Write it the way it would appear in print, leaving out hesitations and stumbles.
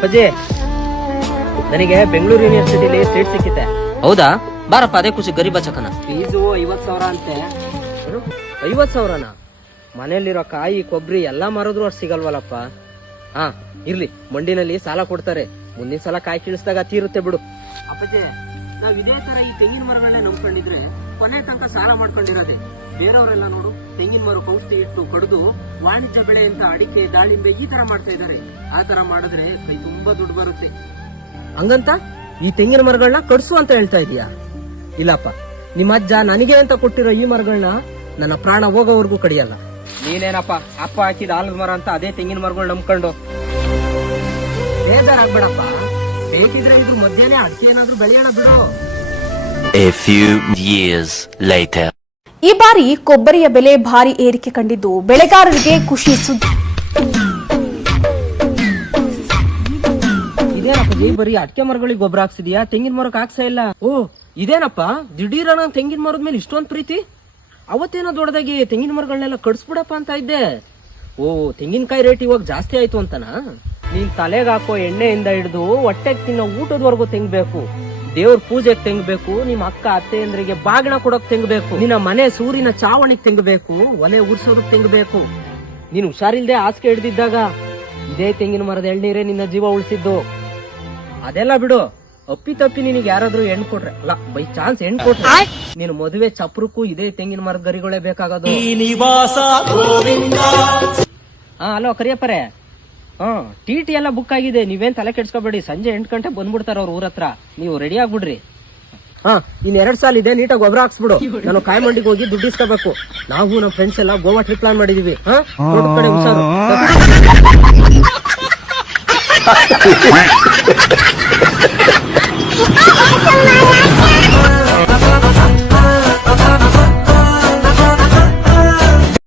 ಅಪ್ಪಾಜಿ, ನನಗೆ ಬೆಂಗಳೂರು ಯೂನಿವರ್ಸಿಟಿಲಿ ಸೀಟ್ ಸಿಕ್ಕಿತೆ. ಹೌದಾ? ಬಾರಪ್ಪ, ಅದೇ ಖುಷಿ ಗರೀಬ ಚಕನ. ಫೀಸು 50,000 ಅಂತೆ. 50,000ನಾ? ಮನೆಯಲ್ಲಿರೋ ಕಾಯಿ ಕೊಬ್ಬರಿ ಎಲ್ಲಾ ಮಾರಿದ್ರು ಅಷ್ಟು ಸಿಗಲ್ವಲ್ಲಪ್ಪ. ಹಾ ಇರ್ಲಿ, ಮಂಡಿನಲ್ಲಿ ಸಾಲ ಕೊಡ್ತಾರೆ, ಮುಂದಿನ ಸಲ ಕಾಯಿ ಕೀಳಿಸಿದಾಗ ತೀರುತ್ತೆ ಬಿಡು. ಅಪ್ಪಾಜಿ, ನಾವ್ ಇದೇ ತರ ಈ ತೆಂಗಿನ ಮರಗಳನ್ನೇ ನಂಬ್ಕೊಂಡಿದ್ರೆ ಕೊನೆ ತನಕ ಸಾಲ ಮಾಡ್ಕೊಂಡಿರೋದೆ. ಬೇರೆಯವರೆಲ್ಲ ನೋಡು, ತೆಂಗಿನ ಮರ ಔಷಧಿ ಇಟ್ಟು ಕಡಿದು ವಾಣಿಜ್ಯ ಬೆಳೆ ಅಂತ ಅಡಿಕೆ, ದಾಳಿಂಬೆ ಈ ತರ ಮಾಡ್ತಾ ಇದಾರೆ. ಆ ತರ ಮಾಡಿದ್ರೆ ಕೈ ತುಂಬಾ ದುಡ್ಡು ಬರುತ್ತೆ. ಹಂಗಂತ ಈ ತೆಂಗಿನ ಮರಗಳನ್ನ ಕಡ್ಸು ಅಂತ ಹೇಳ್ತಾ ಇದೀಯಾ? ಇಲ್ಲಪ್ಪ, ನಿಮ್ಮ ಅಜ್ಜ ನನಗೆ ಅಂತ ಕೊಟ್ಟಿರೋ ಈ ಮರಗಳನ್ನ ನನ್ನ ಪ್ರಾಣ ಹೋಗೋವರೆಗೂ ಕಡಿಯಲ್ಲ. ನೀನೇನಪ್ಪ ಅಪ್ಪ ಹಾಕಿದ ಆಲದ ಮರ ಅಂತ ಅದೇ ತೆಂಗಿನ ಮರಗಳು ನಂಬ್ಕೊಂಡು ಬೇಜಾರಾಗ್ಬೇಡಪ್ಪ. ಬೇಕಿದ್ರೆ ಇದ್ರ ಮಧ್ಯಾಹ್ನ ಅಡಿಕೆ ಏನಾದ್ರೂ ಬೆಳೆಯೋಣ ಬಿಡು. A few years later. ಈ ಬಾರಿ ಕೊಬ್ಬರಿಯ ಬೆಲೆ ಭಾರಿ ಏರಿಕೆ ಕಂಡಿದ್ದು ಬೆಳೆಗಾರರಿಗೆ ಖುಷಿ ಸುದ್ದಿ. ಇದೇನಪ್ಪ ಬರೀ ಅಡಿಕೆ ಮರಗಳಿಗೆ ಗೊಬ್ಬರ ಹಾಕ್ಸಿದ್ಯಾ, ತೆಂಗಿನ ಮರಕ್ಕೆ ಹಾಕ್ಸೇ ಇಲ್ಲ? ಓ ಇದೇನಪ್ಪ ದಿಢೀರನ ತೆಂಗಿನ ಮರದ ಮೇಲೆ ಇಷ್ಟೊಂದು ಪ್ರೀತಿ? ಅವತ್ತೇನೋ ದೊಡ್ಡದಾಗಿ ತೆಂಗಿನ ಮರಗಳನ್ನೆಲ್ಲ ಕಡ್ಸ್ಬಿಡಪ್ಪ ಅಂತ ಇದ್ದೆ. ಓ ತೆಂಗಿನಕಾಯಿ ರೇಟ್ ಇವಾಗ ಜಾಸ್ತಿ ಆಯ್ತು ಅಂತನಾ? ನೀನ್ ತಲೆಗೆ ಹಾಕೋ ಎಣ್ಣೆಯಿಂದ ಹಿಡಿದು ಹೊಟ್ಟೆಗೆ ತಿನ್ನೋ ಊಟದವರೆಗೂ ತೆಂಗಬೇಕು, ದೇವ್ರ ಪೂಜೆಗೆ ತೆಂಗಬೇಕು, ನಿಮ್ ಅಕ್ಕ ಅತ್ತೆಯಂದ್ರಿಗೆ ಬಾಗಿನ ಕೊಡೋಕ್ ತೆಂಗಬೇಕು, ನಿನ್ನ ಮನೆ ಸೂರಿನ ಚಾವಣಿಗೆ ತೆಂಗಬೇಕು, ಒಲೆ ಉರ್ಸೋದಕ್ ತೆಂಗಬೇಕು. ನೀನ್ ಹುಷಾರಿಲ್ದೆ ಹಾಸಿಗೆ ಹಿಡ್ದಿದ್ದಾಗ ಇದೇ ತೆಂಗಿನ ಮರದ ಎಳ್ನೀರೇ ನಿನ್ನ ಜೀವ ಉಳಿಸಿದ್ದು. ಅದೆಲ್ಲ ಬಿಡು, ಅಪ್ಪಿ ತಪ್ಪಿ ನಿನಗೆ ಯಾರಾದ್ರೂ ಹೆಣ್ಣು ಕೊಟ್ರೆ, ಅಲ್ಲ ಬೈ ಚಾನ್ಸ್ ಹೆಣ್ಣು ಕೊಟ್ರೆ, ನೀನು ಮದುವೆ ಚಪ್ರಕ್ಕೂ ಇದೇ ತೆಂಗಿನ ಮರದ ಗರಿಗಳೇ ಬೇಕಾಗೋದು. ಹಾ ಹಲೋ ಕರಿಯಪ್ಪರೇ, ಟಿ ಎಲ್ಲ ಬುಕ್ ಆಗಿದೆ, ನೀವೇನ್ ತಲೆ ಕೆಡ್ಸ್ಕೊಬೇಡಿ. ಸಂಜೆ 8 ಗಂಟೆ ಬಂದ್ಬಿಡ್ತಾರ ಅವ್ರ ಊರ ಹತ್ರ, ನೀವು ರೆಡಿ ಆಗ್ಬಿಡ್ರಿ. ಹಾ ಇನ್ 2 ಸಾಲ ಇದೆ, ನೀಟಾಗಿ ಗೊಬ್ಬರ ಹಾಕ್ಸ್ಬಿಡು. ನಾನು ಕಾಯಿ ಮಂಡಿಗೆ ಹೋಗಿ ದುಡ್ಡು ಇಸ್ಕೋಬೇಕು. ನಾವು ನಮ್ಮ ಫ್ರೆಂಡ್ಸ್ ಎಲ್ಲ ಗೋವಾ ಟ್ರಿಪ್ ಪ್ಲಾನ್ ಮಾಡಿದೀವಿ. ದೊಡ್ಡ ಕಡೆ ಹುಷಾರು.